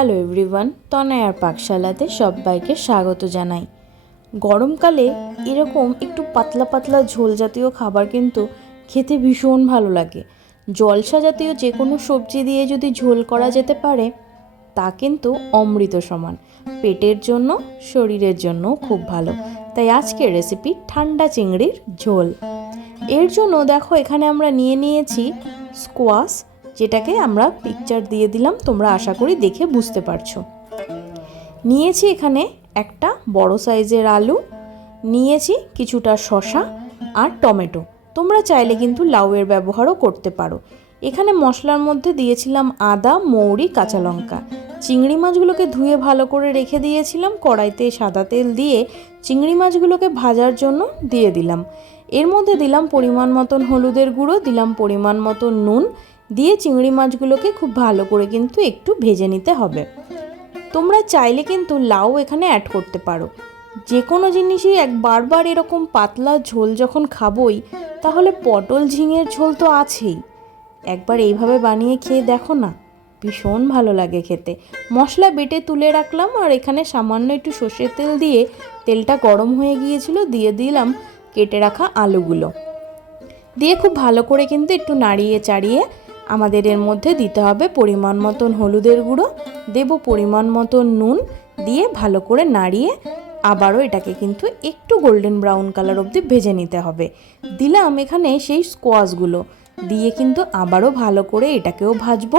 Hello everyone, তনয়ার পাকশালাতে সবাইকে স্বাগত জানাই। গরমকালে এরকম একটু পাতলা পাতলা ঝোল জাতীয় খাবার কিন্তু খেতে ভীষণ ভালো লাগে। জলসা জাতীয় যে কোনো সবজি দিয়ে যদি ঝোল করা যেতে পারে তা কিন্তু অমৃত সমান। পেটের জন্য, শরীরের জন্য খুব ভালো। তাই আজকের রেসিপি ঠান্ডা চিংড়ির ঝোল। এর জন্য দেখো এখানে আমরা নিয়েছি স্কোয়াশ, যেটাকে আমরা পিকচার দিয়ে দিলাম, তোমরা আশা করি দেখে বুঝতে পারছো। নিয়েছি এখানে একটা বড় সাইজের আলু, নিয়েছি কিছুটা শসা আর টমেটো। তোমরা চাইলে কিন্তু লাউয়ের ব্যবহারও করতে পারো। এখানে মশলার মধ্যে দিয়েছিলাম আদা, মৌরি, কাঁচা লঙ্কা। চিংড়ি মাছগুলোকে ধুয়ে ভালো করে রেখে দিয়েছিলাম। কড়াইতে সাদা তেল দিয়ে চিংড়ি মাছগুলোকে ভাজার জন্য দিয়ে দিলাম। এর মধ্যে দিলাম পরিমাণ মতন হলুদের গুঁড়ো, দিলাম পরিমাণ মতন নুন, দিয়ে চিংড়ি মাছগুলোকে খুব ভালো করে কিন্তু একটু ভেজে নিতে হবে। তোমরা চাইলে কিন্তু লাউ এখানে অ্যাড করতে পারো। যে কোনো জিনিসই বারবার এরকম পাতলা ঝোল যখন খাবোই, তাহলে পটল ঝিঙের ঝোল তো আছেই। একবার এইভাবে বানিয়ে খেয়ে দেখো না, ভীষণ ভালো লাগে খেতে। মশলা বেটে তুলে রাখলাম, আর এখানে সামান্য একটু সর্ষের তেল দিয়ে, তেলটা গরম হয়ে গিয়েছিল, দিয়ে দিলাম কেটে রাখা আলুগুলো। দিয়ে খুব ভালো করে কিন্তু একটু নাড়িয়ে চাড়িয়ে আমাদের এর মধ্যে দিতে হবে পরিমাণ মতন হলুদের গুঁড়ো, দেব পরিমাণ মতন নুন, দিয়ে ভালো করে নাড়িয়ে আবারও এটাকে কিন্তু একটু গোল্ডেন ব্রাউন কালার অবধি ভেজে নিতে হবে। দিলাম এখানে সেই স্কোয়াশগুলো, দিয়ে কিন্তু আবারও ভালো করে এটাকেও ভাজবো।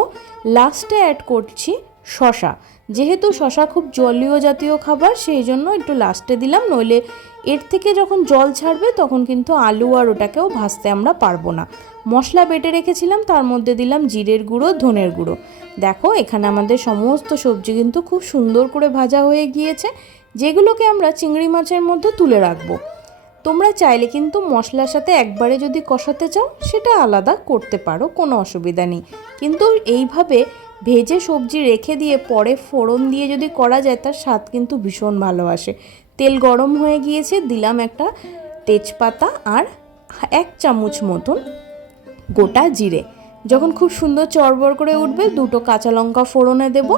লাস্টে অ্যাড করছি শসা। যেহেতু শসা খুব জলীয় জাতীয় খাবার, সেই জন্য একটু লাস্টে দিলাম, নইলে এর থেকে যখন জল ছাড়বে তখন কিন্তু আলু আর ওটাকেও ভাজতে আমরা পারবো না। মশলা বেটে রেখেছিলাম, তার মধ্যে দিলাম জিরের গুঁড়ো, ধনের গুঁড়ো। দেখো এখানে আমাদের সমস্ত সবজি কিন্তু খুব সুন্দর করে ভাজা হয়ে গিয়েছে, যেগুলোকে আমরা চিংড়ি মাছের মধ্যে তুলে রাখবো। তোমরা চাইলে কিন্তু মশলার সাথে একবারে যদি কষাতে চাও সেটা আলাদা করতে পারো, কোনো অসুবিধা নেই। কিন্তু এইভাবে ভেজে সবজি রেখে দিয়ে পরে ফোড়ন দিয়ে যদি করা যায়, তার স্বাদ কিন্তু ভীষণ ভালো আসে। তেল গরম হয়ে গিয়েছে, দিলাম একটা তেজপাতা আর 1 চামচ মতন গোটা জিরে। যখন খুব সুন্দর চড়বড় করে উঠবে, 2টো কাঁচা লঙ্কা ফোড়নে দেব।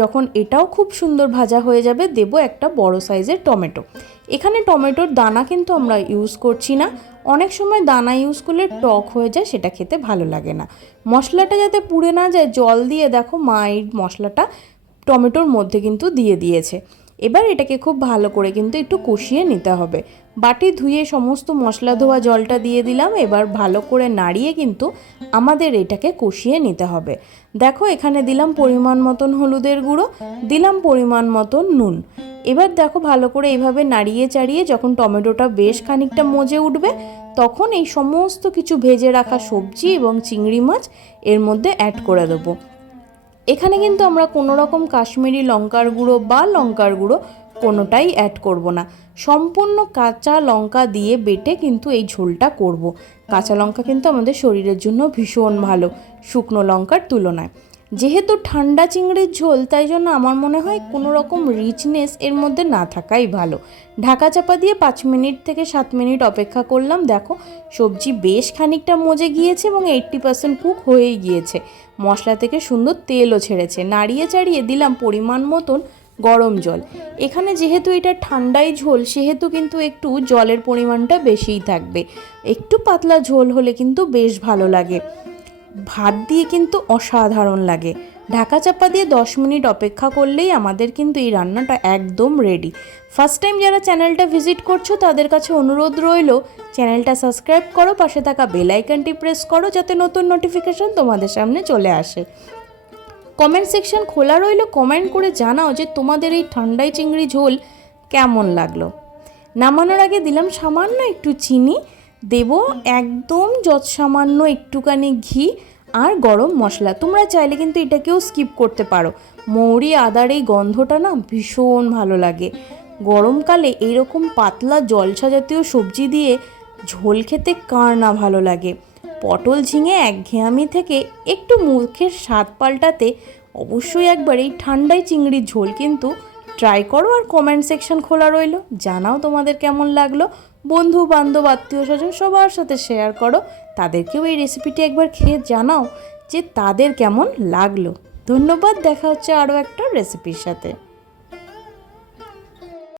যখন এটাও খুব সুন্দর ভাজা হয়ে যাবে, দেব একটা বড় সাইজের টমেটো। এখানে টমেটোর দানা কিন্তু আমরা ইউজ করছি না। অনেক সময় দানা ইউজ করলে টক হয়ে যায়, সেটা খেতে ভালো লাগে না। মশলাটা যাতে পুড়ে না যায়, জল দিয়ে দেখো মা এই মশলাটা টমেটোর মধ্যে কিন্তু দিয়ে দিয়েছে। এবার এটাকে খুব ভালো করে কিন্তু একটু কষিয়ে নিতে হবে। বাটি ধুয়ে সমস্ত মশলা ধোয়া জলটা দিয়ে দিলাম। এবার ভালো করে নাড়িয়ে কিন্তু আমাদের এটাকে কষিয়ে নিতে হবে। দেখো এখানে দিলাম পরিমাণ মতন হলুদের গুঁড়ো, দিলাম পরিমাণ মতন নুন। এবার দেখো ভালো করে এইভাবে নাড়িয়ে চাড়িয়ে যখন টমেটোটা বেশ খানিকটা মজে উঠবে, তখন এই সমস্ত কিছু ভেজে রাখা সবজি এবং চিংড়ি মাছ এর মধ্যে অ্যাড করে দেবো। এখানে কিন্তু আমরা কোনো রকম কাশ্মীরি লঙ্কার গুঁড়ো বা লঙ্কার গুঁড়ো কোনোটাই অ্যাড করব না। সম্পূর্ণ কাঁচা লঙ্কা দিয়ে বেটে কিন্তু এই ঝোলটা করব। কাঁচা লঙ্কা কিন্তু আমাদের শরীরের জন্য ভীষণ ভালো শুকনো লঙ্কার তুলনায়। যেহেতু ঠান্ডা চিংড়ির ঝোল, তাই জন্য আমার মনে হয় কোনো রকম রিচনেস এর মধ্যে না থাকাই ভালো। ঢাকা চাপা দিয়ে 5 মিনিট থেকে 7 মিনিট অপেক্ষা করলাম। দেখো সবজি বেশ খানিকটা মজে গিয়েছে এবং 80% কুক হয়েই গিয়েছে। মশলা থেকে সুন্দর তেলও ছেড়েছে। নাড়িয়ে চাড়িয়ে দিলাম পরিমাণ মতন গরম জল। এখানে যেহেতু এটা ঠান্ডাই ঝোল, সেহেতু কিন্তু একটু জলের পরিমাণটা বেশিই থাকবে। একটু পাতলা ঝোল হলে কিন্তু বেশ ভালো লাগে, ভাত দিয়ে কিন্তু অসাধারণ লাগে। ঢাকা চাপা দিয়ে 10 মিনিট অপেক্ষা করলেই আমাদের কিন্তু এই রান্নাটা একদম রেডি। ফার্স্ট টাইম যারা চ্যানেলটা ভিজিট করছো, তাদের কাছে অনুরোধ রইল চ্যানেলটা সাবস্ক্রাইব করো, পাশে থাকা বেল আইকনটি প্রেস করো, যাতে নতুন নোটিফিকেশন তোমাদের সামনে চলে আসে। কমেন্ট সেকশন খোলা রইল, কমেন্ট করে জানাও যে তোমাদের এই ঠান্ডায় চিংড়ি ঝোল কেমন লাগলো। নামানোর আগে দিলাম সামান্য একটু চিনি, দেব একদম সামান্য একটুখানি ঘি আর গরম মশলা। তোমরা চাইলে কিন্তু এটাকেও স্কিপ করতে পারো। মৌরি আদার এই গন্ধটা না ভীষণ ভালো লাগে। গরমকালে এইরকম পাতলা জলসা জাতীয় সবজি দিয়ে ঝোল খেতে কার না ভালো লাগে। পটল ঝিঙে একঘেয়ামি থেকে একটু মুখের স্বাদ পাল্টাতে অবশ্যই একবার এই ঠান্ডায় চিংড়ির ঝোল কিন্তু ট্রাই করো। আর কমেন্ট সেকশন খোলা রইল, জানাও তোমাদের কেমন লাগলো। বন্ধু বান্ধব আত্মীয় স্বজন সবার সাথে শেয়ার করো, তাদেরকেও এই রেসিপিটি একবার খেয়ে জানাও যে তাদের কেমন লাগলো। ধন্যবাদ, দেখা হচ্ছে আরও একটা রেসিপির সাথে।